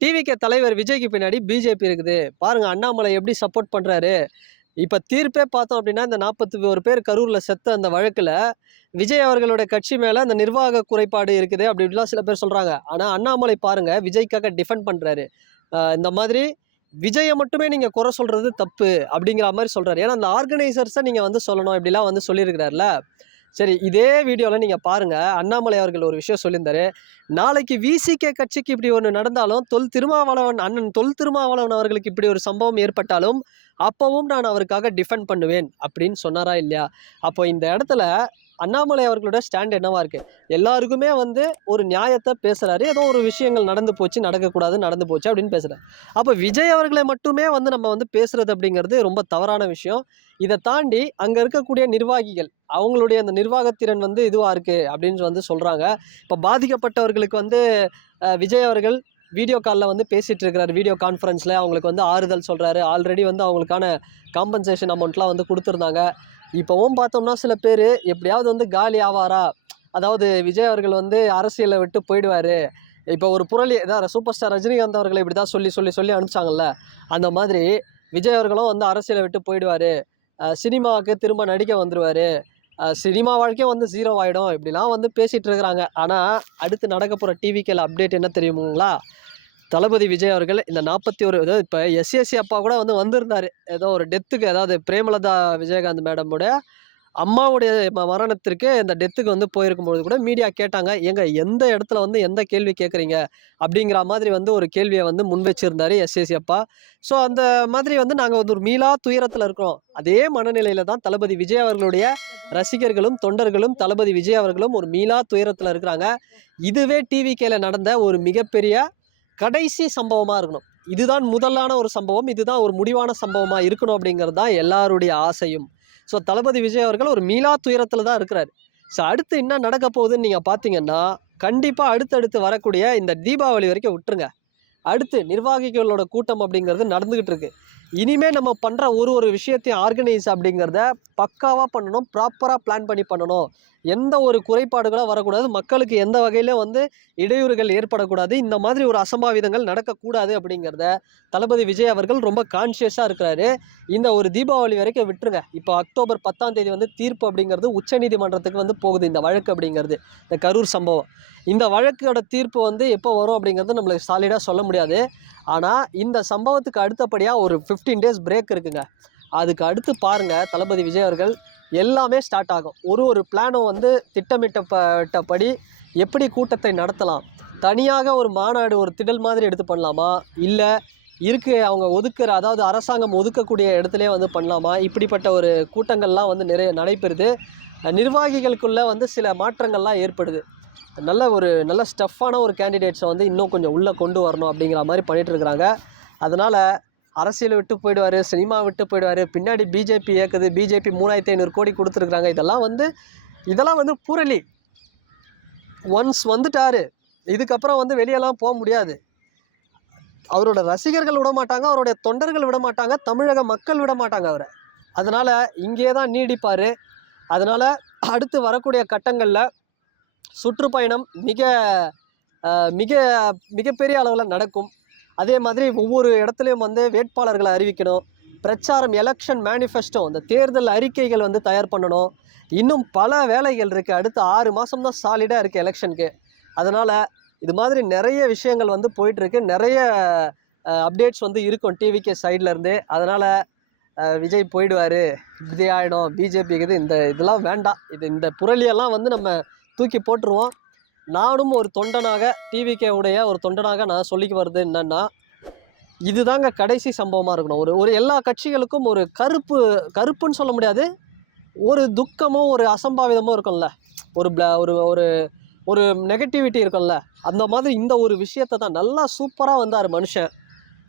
TVK தலைவர் விஜய்க்கு பின்னாடி பிஜேபி இருக்குது. பாருங்க அண்ணாமலை எப்படி சப்போர்ட் பண்றாரு. இப்ப தீர்ப்பே பார்த்தோம் அப்படின்னா, இந்த 41 பேர் கரூர்ல செத்த அந்த வழக்குல, விஜய் அவர்களுடைய கட்சி மேல அந்த நிர்வாக குறைபாடு இருக்குது அப்படி இப்படிலாம் சில பேர் சொல்றாங்க. ஆனா அண்ணாமலை பாருங்க விஜய்க்காக டிஃபெண்ட் பண்றாரு. இந்த மாதிரி விஜய மட்டுமே நீங்க குறை சொல்றது தப்பு அப்படிங்கிற மாரி சொல்றாரு. ஏன்னா அந்த ஆர்கனைசர்ஸ நீங்க வந்து சொல்லணும் இப்படிலாம் வந்து சொல்லியிருக்கிறார்ல. சரி இதே வீடியோல நீங்க பாருங்க. அண்ணாமலை அவர்கள் ஒரு விஷயம் சொல்லியிருந்தாரு. நாளைக்கு விசிகே கட்சிக்கு இப்படி ஒண்ணு நடந்தாலும், அண்ணன் தொல் திருமாவளவன் அவர்களுக்கு இப்படி ஒரு சம்பவம் ஏற்பட்டாலும், அப்பவும் நான் அவருக்காக டிஃபெண்ட் பண்ணுவேன் அப்படின்னு சொன்னாரா இல்லையா? அப்போ இந்த இடத்துல அண்ணாமலை அவர்களோட ஸ்டாண்ட் என்னவா இருக்கு? எல்லாருக்குமே வந்து ஒரு நியாயத்த பேசுறாரு. ஏதோ ஒரு விஷயங்கள் நடந்து போச்சு, நடக்கக்கூடாது, நடந்து போச்சு அப்படின்னு பேசுறாரு. அப்ப விஜய் அவர்களை மட்டுமே வந்து நம்ம வந்து பேசுறது அப்படிங்கிறது ரொம்ப தவறான விஷயம். இதை தாண்டி அங்க இருக்கக்கூடிய நிர்வாகிகள், அவங்களுடைய அந்த நிர்வாகத்திறன் வந்து இதுவா இருக்கு அப்படின்னு வந்து சொல்றாங்க. இப்ப பாதிக்கப்பட்டவர்களுக்கு வந்து விஜய் அவர்கள் வீடியோ காலில் வந்து பேசிட்டு இருக்கிறாரு. வீடியோ கான்ஃபரன்ஸில் அவங்களுக்கு வந்து ஆறுதல் சொல்கிறாரு. ஆல்ரெடி வந்து அவங்களுக்கான காம்பன்சேஷன் அமௌண்ட்லாம் வந்து கொடுத்துருந்தாங்க. இப்போவும் பார்த்தோம்னா சில பேர் எப்படியாவது வந்து காலி ஆவாரா, அதாவது விஜய் அவர்கள் வந்து அரசியலை விட்டு போயிடுவார். இப்போ ஒரு புரளி ஏதாவது சூப்பர் ஸ்டார் ரஜினிகாந்த் அவர்களை இப்படி தான் சொல்லி சொல்லி சொல்லி அனுப்பிச்சாங்கல்ல, அந்த மாதிரி விஜய் அவர்களும் வந்து அரசியலை விட்டு போயிடுவார், சினிமாவுக்கு திரும்ப நடிக்க வந்துடுவார், சினிமா வாழ்க்கையும் வந்து 0 ஆகிடும், இப்படிலாம் வந்து பேசிகிட்டு இருக்கிறாங்க. ஆனால் அடுத்து நடக்க போகிற டிவிக்கில் அப்டேட் என்ன தெரியுங்களா? தளபதி விஜய் அவர்கள் இந்த 41 அதாவது இப்போ எஸ்எஸ்சி அப்பா கூட வந்து வந்திருந்தார். ஏதோ ஒரு டெத்துக்கு, அதாவது பிரேமலதா விஜயகாந்த் மேடமுடைய அம்மாவுடைய மரணத்திற்கு இந்த டெத்துக்கு வந்து போயிருக்கும்போது கூட மீடியா கேட்டாங்க, ஏங்க எந்த இடத்துல வந்து எந்த கேள்வி கேட்குறீங்க அப்படிங்கிற மாதிரி வந்து ஒரு கேள்வியை வந்து முன் வச்சிருந்தாரு எஸ்எஸ்சி அப்பா. ஸோ அந்த மாதிரி வந்து நாங்கள் வந்து ஒரு மீளா துயரத்தில் இருக்கிறோம். அதே மனநிலையில தான் தளபதி விஜய் அவர்களுடைய ரசிகர்களும் தொண்டர்களும் தளபதி விஜய் அவர்களும் ஒரு மீளா துயரத்தில் இருக்கிறாங்க. இதுவே டிவிகேல நடந்த ஒரு மிகப்பெரிய கடைசி சம்பவமாக இருக்கணும். இதுதான் முதலான ஒரு சம்பவம், இதுதான் ஒரு முடிவான சம்பவமாக இருக்கணும் அப்படிங்கிறது தான் எல்லாருடைய ஆசையும். ஸோ தளபதி விஜய் அவர்கள் ஒரு மீளா துயரத்தில் தான் இருக்கிறார். ஸோ அடுத்து என்ன நடக்க போகுதுன்னு நீங்கள் பார்த்தீங்கன்னா, கண்டிப்பாக அடுத்தடுத்து வரக்கூடிய இந்த தீபாவளி வரைக்கும் விட்டுருங்க. அடுத்து நிர்வாகிகளோட கூட்டம் அப்படிங்கிறது நடந்துகிட்டு இருக்கு. இனிமேல் நம்ம பண்ணுற ஒரு விஷயத்தையும் ஆர்கனைஸ் அப்படிங்கிறத பக்காவாக பண்ணணும், ப்ராப்பராக பிளான் பண்ணி பண்ணணும். எந்த ஒரு குறைபாடுகளும் வரக்கூடாது, மக்களுக்கு எந்த வகையிலும் வந்து இடையூறுகள் ஏற்படக்கூடாது, இந்த மாதிரி ஒரு அசம்பாவிதங்கள் நடக்கக்கூடாது அப்படிங்கிறத தளபதி விஜய் அவர்கள் ரொம்ப கான்ஷியஸாக இருக்கிறாரு. இந்த ஒரு தீபாவளி வரைக்கும் விட்டுருங்க. இப்போ அக்டோபர் 10ஆம் தேதி வந்து தீர்ப்பு அப்படிங்கிறது உச்சநீதிமன்றத்துக்கு வந்து போகுது. இந்த வழக்கு அப்படிங்கிறது, இந்த கரூர் சம்பவம், இந்த வழக்கோட தீர்ப்பு வந்து எப்போ வரும் அப்படிங்கிறது நம்மளுக்கு சாலிடாக சொல்ல முடியாது. ஆனால் இந்த சம்பவத்துக்கு அடுத்தபடியாக ஒரு 15 டேஸ் பிரேக் இருக்குங்க. அதுக்கு அடுத்து பாருங்கள் தளபதி விஜய் அவர்கள் எல்லாமே ஸ்டார்ட் ஆகும். ஒரு பிளானும் வந்து திட்டமிட்டப்படி எப்படி கூட்டத்தை நடத்தலாம், தனியாக ஒரு மாநாடு ஒரு திடல் மாதிரி எடுத்து பண்ணலாமா, இல்லை அவங்க ஒதுக்குற, அதாவது அரசாங்கம் ஒதுக்கக்கூடிய இடத்துலையே வந்து பண்ணலாமா, இப்படிப்பட்ட ஒரு கூட்டங்கள்லாம் வந்து நிறைய நடைபெறுது. நிர்வாகிகளுக்குள்ளே வந்து சில மாற்றங்கள்லாம் ஏற்படுது. நல்ல ஸ்டஃப்பான ஒரு கேண்டிடேட்ஸை வந்து இன்னும் கொஞ்சம் உள்ளே கொண்டு வரணும் அப்படிங்கிற மாதிரி பண்ணிகிட்ருக்குறாங்க. அதனால் அரசியலை விட்டு போயிடுவார், சினிமா விட்டு போயிடுவார், பின்னாடி பிஜேபி இயக்குது, பிஜேபி 3500 கோடி கொடுத்துருக்குறாங்க. இதெல்லாம் வந்து புரளி. ஒன்ஸ் வந்துட்டார், இதுக்கப்புறம் வந்து வெளியெல்லாம் போக முடியாது. அவரோட ரசிகர்கள் விட மாட்டாங்க, அவருடைய தொண்டர்கள் விட மாட்டாங்க, தமிழக மக்கள் விட மாட்டாங்க அவரை. அதனால் இங்கே தான் நீடிப்பார். அதனால் அடுத்து வரக்கூடிய கட்டங்களில் சுற்றுப்பயணம் மிகப்பெரிய அளவில் நடக்கும். அதே மாதிரி ஒவ்வொரு இடத்துலையும் வந்து வேட்பாளர்களை அறிவிக்கணும், பிரச்சாரம், எலெக்ஷன் மேனிஃபெஸ்டோ, இந்த தேர்தல் அறிக்கைகள் வந்து தயார் பண்ணணும். இன்னும் பல வேலைகள் இருக்குது. அடுத்த 6 மாதம் தான் சாலிடாக இருக்குது எலெக்ஷனுக்கு. அதனால் இது மாதிரி நிறைய விஷயங்கள் வந்து போயிட்டுருக்கு. நிறைய அப்டேட்ஸ் வந்து இருக்கும் டிவிகே சைட்லேருந்து. அதனால் விஜய் போயிடுவார், இப்படி ஆகிடும், பிஜேபிக்கு இதெல்லாம் வேண்டாம். இந்த புரளியெல்லாம் வந்து நம்ம தூக்கி போட்டுருவோம். நானும் ஒரு தொண்டனாக, டிவிகே உடைய ஒரு தொண்டனாக நான் சொல்லிக்க வருது என்னென்னா, இதுதாங்க கடைசி சம்பவமாக இருக்கணும். ஒரு எல்லா கட்சிகளுக்கும் ஒரு கருப்புன்னு சொல்ல முடியாது, ஒரு துக்கமும் ஒரு அசம்பாவிதமும் இருக்கும்ல, ஒரு நெகட்டிவிட்டி இருக்கும்ல, அந்த மாதிரி இந்த ஒரு விஷயத்தை தான் நல்லா சூப்பராக வந்தார் மனுஷன்.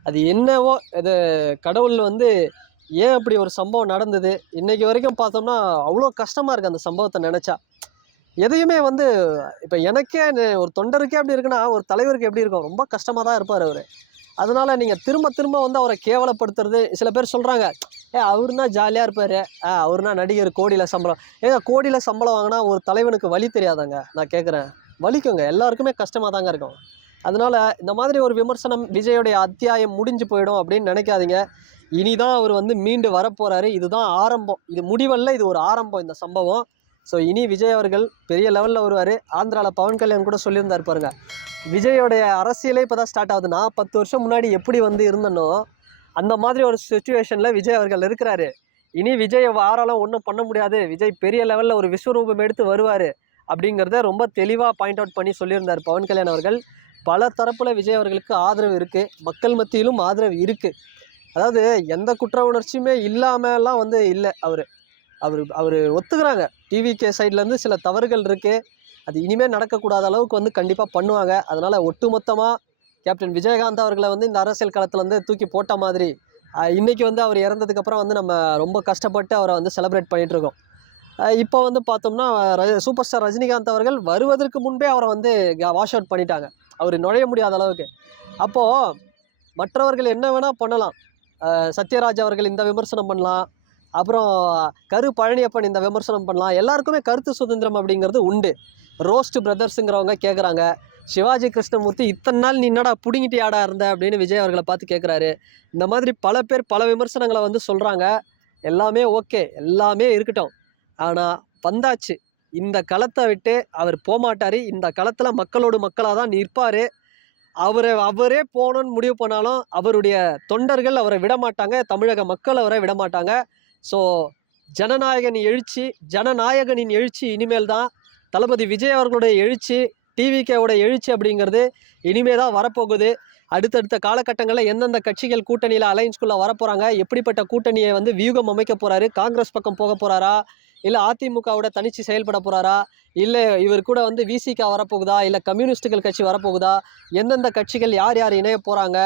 அது என்னவோ, இது கடவுள் வந்து ஏன் அப்படி ஒரு சம்பவம் நடந்தது இன்றைக்கி வரைக்கும் பார்த்தோம்னா அவ்வளோ கஷ்டமாக இருக்குது அந்த சம்பவத்தை நினச்சா. எதையுமே வந்து இப்போ எனக்கே ஒரு தொண்டருக்கே அப்படி இருக்குன்னா ஒரு தலைவருக்கு எப்படி இருக்கும், ரொம்ப கஷ்டமாக தான் இருப்பார் அவர். அதனால் நீங்கள் திரும்ப வந்து அவரை கேவலப்படுத்துறது. சில பேர் சொல்கிறாங்க, அவருனா ஜாலியாக இருப்பார், அவருனா நடிகர், கோடியில் சம்பளம். கோடியில் சம்பளம் வாங்கினா ஒரு தலைவனுக்கு வலி தெரியாதாங்க? நான் கேட்குறேன். வலிக்குங்க, எல்லாருக்குமே கஷ்டமாக தாங்க இருக்கும். அதனால இந்த மாதிரி ஒரு விமர்சனம் விஜயோடைய அத்தியாயம் முடிஞ்சு போயிடும் அப்படின்னு நினைக்காதீங்க. இனிதான் அவர் வந்து மீண்டு வரப்போறாரு. இதுதான் ஆரம்பம். இது முடிவல்ல, இது ஒரு ஆரம்பம் இந்த சம்பவம். ஸோ இனி விஜய் அவர்கள் பெரிய லெவலில் வருவார். ஆந்திராவில் பவன் கல்யாண் கூட சொல்லியிருந்தார் பாருங்க. விஜயோடைய அரசியலே இப்போ தான் ஸ்டார்ட் ஆகுது. நான் 10 வருஷம் முன்னாடி எப்படி வந்து இருந்தனோ அந்த மாதிரி ஒரு சுச்சுவேஷனில் விஜய் அவர்கள் இருக்கிறாரு. இனி விஜய் யாராலும் ஒன்றும் பண்ண முடியாது, விஜய் பெரிய லெவலில் ஒரு விஸ்வரூபம் எடுத்து வருவார் அப்படிங்கிறத ரொம்ப தெளிவாக பாயிண்ட் அவுட் பண்ணி சொல்லியிருந்தார் பவன் கல்யாண் அவர்கள். பல தரப்பில் விஜய் அவர்களுக்கு ஆதரவு இருக்குது, மக்கள் மத்தியிலும் ஆதரவு இருக்குது. அதாவது எந்த குற்ற உணர்ச்சியுமே இல்லாமலாம் வந்து இல்லை. அவர் அவர் அவர் ஒத்துக்கிறாங்க. டிவிகே சைட்லேருந்து சில தவறுகள் இருக்குது, அது இனிமேல் நடக்கக்கூடாத அளவுக்கு வந்து கண்டிப்பாக பண்ணுவாங்க. அதனால் ஒட்டுமொத்தமாக கேப்டன் விஜயகாந்த் அவர்களை வந்து இந்த அரசியல் களத்தில் வந்து தூக்கி போட்ட மாதிரி இன்றைக்கி வந்து அவர் இறந்ததுக்கப்புறம் வந்து நம்ம ரொம்ப கஷ்டப்பட்டு அவரை வந்து செலிப்ரேட் பண்ணிகிட்ருக்கோம். இப்போ வந்து பார்த்தோம்னா சூப்பர் ஸ்டார் ரஜினிகாந்த் அவர்கள் வருவதற்கு முன்பே அவரை வந்து வாஷ் அவுட் பண்ணிட்டாங்க, அவர் நுழைய முடியாத அளவுக்கு. அப்போது மற்றவர்கள் என்ன வேணால் பண்ணலாம். சத்யராஜ் அவர்கள் இந்த விமர்சனம் பண்ணலாம், அப்புறம் கரு பழனியப்பன் இந்த விமர்சனம் பண்ணலாம். எல்லாருக்குமே கருத்து சுதந்திரம் அப்படிங்கிறது உண்டு. ரோஸ்ட் பிரதர்ஸுங்கிறவங்க கேட்குறாங்க, சிவாஜி கிருஷ்ணமூர்த்தி இத்தனை நாள் நீ என்னடா பிடுங்கிட்டு ஆடா இருந்த அப்படின்னு விஜய் அவர்களை பார்த்து கேட்குறாரு. இந்த மாதிரி பல பேர் பல விமர்சனங்களை வந்து சொல்கிறாங்க. எல்லாமே ஓகே, எல்லாமே இருக்கட்டும். ஆனால் வந்தாச்சு, இந்த களத்தை விட்டு அவர் போகமாட்டார். இந்த களத்தில் மக்களோடு மக்களாக தான் நிற்பார். அவரே போகணுன்னு முடிவு பண்ணாலும் அவருடைய தொண்டர்கள் அவரை விடமாட்டாங்க, தமிழக மக்கள் அவரை விடமாட்டாங்க. ஸோ ஜனநாயகனின் எழுச்சி இனிமேல் தான். தளபதி விஜய் அவர்களுடைய எழுச்சி, டிவிகேவோட எழுச்சி அப்படிங்கிறது இனிமே தான் வரப்போகுது. அடுத்தடுத்த காலகட்டங்களில் எந்தெந்த கட்சிகள் கூட்டணியில் அலைன்ஸ்குள்ளே வரப்போகிறாங்க, எப்படிப்பட்ட கூட்டணியை வந்து வியூகம் அமைக்க போகிறாரு, காங்கிரஸ் பக்கம் போக போகிறாரா, இல்லை அதிமுகவோட தனிச்சு செயல்பட போகிறாரா, இல்லை இவர் கூட வந்து விசிகா வரப்போகுதா, இல்லை கம்யூனிஸ்டுகள் கட்சி வரப்போகுதா, எந்தெந்த கட்சிகள் யார் யார் இணைய போகிறாங்க,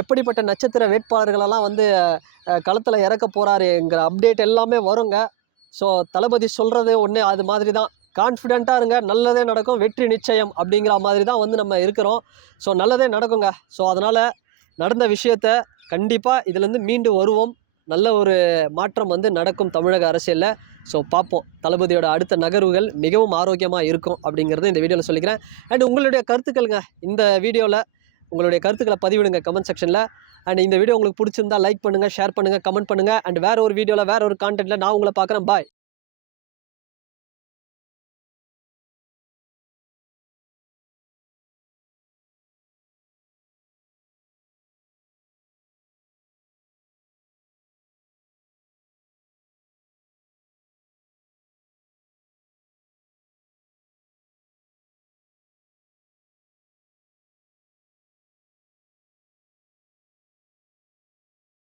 எப்படிப்பட்ட நட்சத்திர வேட்பாளர்களெல்லாம் வந்து களத்தில் இறக்க போகிறாருங்கிற அப்டேட் எல்லாமே வருங்க. ஸோ தளபதி சொல்கிறது ஒன்று அது மாதிரி தான். கான்ஃபிடெண்ட்டாக இருங்க, நல்லதே நடக்கும், வெற்றி நிச்சயம் அப்படிங்கிற மாதிரி தான் வந்து நம்ம இருக்கிறோம். ஸோ நல்லதே நடக்குங்க. ஸோ அதனால் நடந்த விஷயத்த கண்டிப்பாக இதுலேருந்து மீண்டு வருவோம். நல்ல ஒரு மாற்றம் வந்து நடக்கும் தமிழக அரசியலில். ஸோ பார்ப்போம், தளபதியோட அடுத்த நகர்வுகள் மிகவும் ஆரோக்கியமாக இருக்கும் அப்படிங்கிறத இந்த வீடியோவில் சொல்லிக்கிறேன். அண்ட் உங்களுடைய கருத்துக்களுங்க, இந்த வீடியோவில் உங்களுடைய கருத்துக்களை பதிவிடுங்க கமெண்ட் செக்ஷனில். அண்ட் இந்த வீடியோ உங்களுக்கு பிடிச்சிருந்தா லைக் பண்ணுங்கள், ஷேர் பண்ணுங்கள், கமெண்ட் பண்ணுங்கள். அண்ட் வேறு ஒரு வீடியோவில் வேறு ஒரு கான்டென்ட்டில் நான் உங்களை பார்க்குறேன். பாய்.